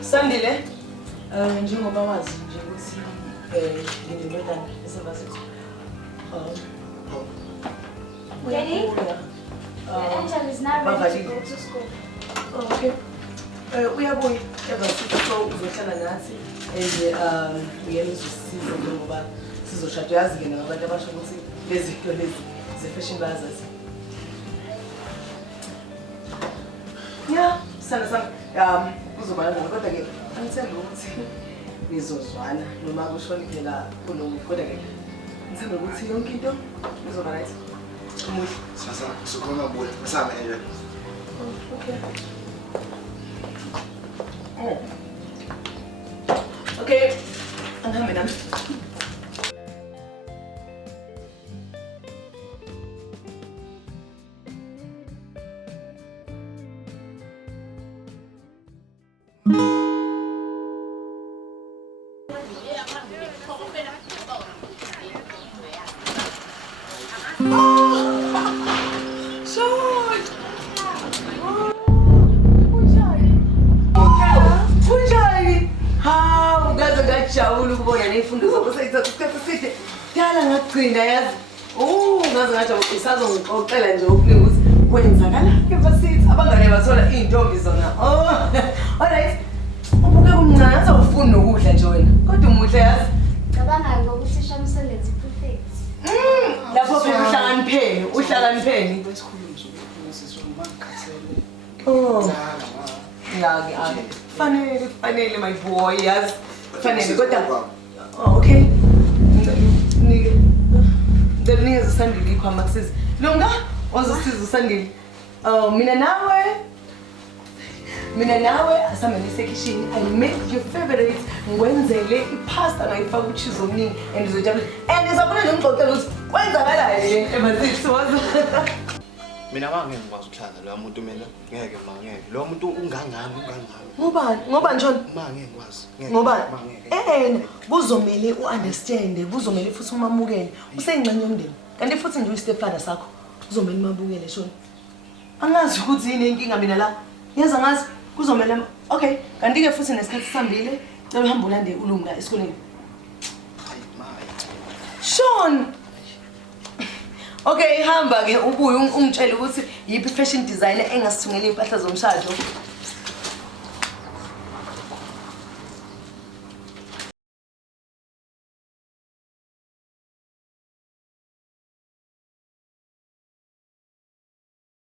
Sandile. Njengoba wazi nje ukuthi ngindodana esebasithi. Daddy? Angel is not ready to go to school. Okay. Uyabuya ebasithi so uzohlala nathi uyena uzosiza ngoba sizoshada yazi-ke nabantu abasho ukuthi lezi zinto lezi ze-fashion bazazi. Yeah, sana kuzoba ngcono kodwa-ke angithembe ukuthi nizozwana noma kushona phela kulo kodwa-ke ngithembe ukuthi yonke into izoba right. Sasa sukhona buya msame nje. Okay. Okay. Angihambe nami. Jawulu ukubona nezifundo zakho seyithatha isikhathi eside. Dala ngagcina yazi. Ngaze ngathi isazongixoxela nje okuningi ukuthi kwenzakala eVasithi abangane bathola izintombi zona. Alright. Ubuke kumncane athi awufuni nokudla nje wena. Kodwa umuhle yazi. Cabanga ngokuthi shamselenzi perfect. Lapho phela uhlakanipheni. Ngake fanele my boy yazi. Fanele kodwa okay nginikeza uSandile ikhwama kusiza lunga ozosiza uSandile mina nawe asame nesekishini I make your favorite ngwenzele ipasta ngayifaka uchizo omningi and uzojabula and izakuna nomxoxela ukuthi kwenzakalani eVasithi wazi. Mina ngeke ngikwazi ukuhlala lo muntu mina ngeke mangeke lo muntu ungangami ngoba njalo mangeke ngikwazi ngoba kuzomela uunderstand kuzomela futhi umamukele usengxenye yomndeni kanti futhi nje uStefana sakho kuzomela umabukele shona angazi ukuthi yini inkinga mina la yenza ngazi kuzomela okay kanti ke futhi nesikhathi sihambile cela uhambe ulande ulunga esikoleni Sean. Okay hamba ke ubuye ungitshela ukuthi yipi fashion designer engasithungela impahla zomshado.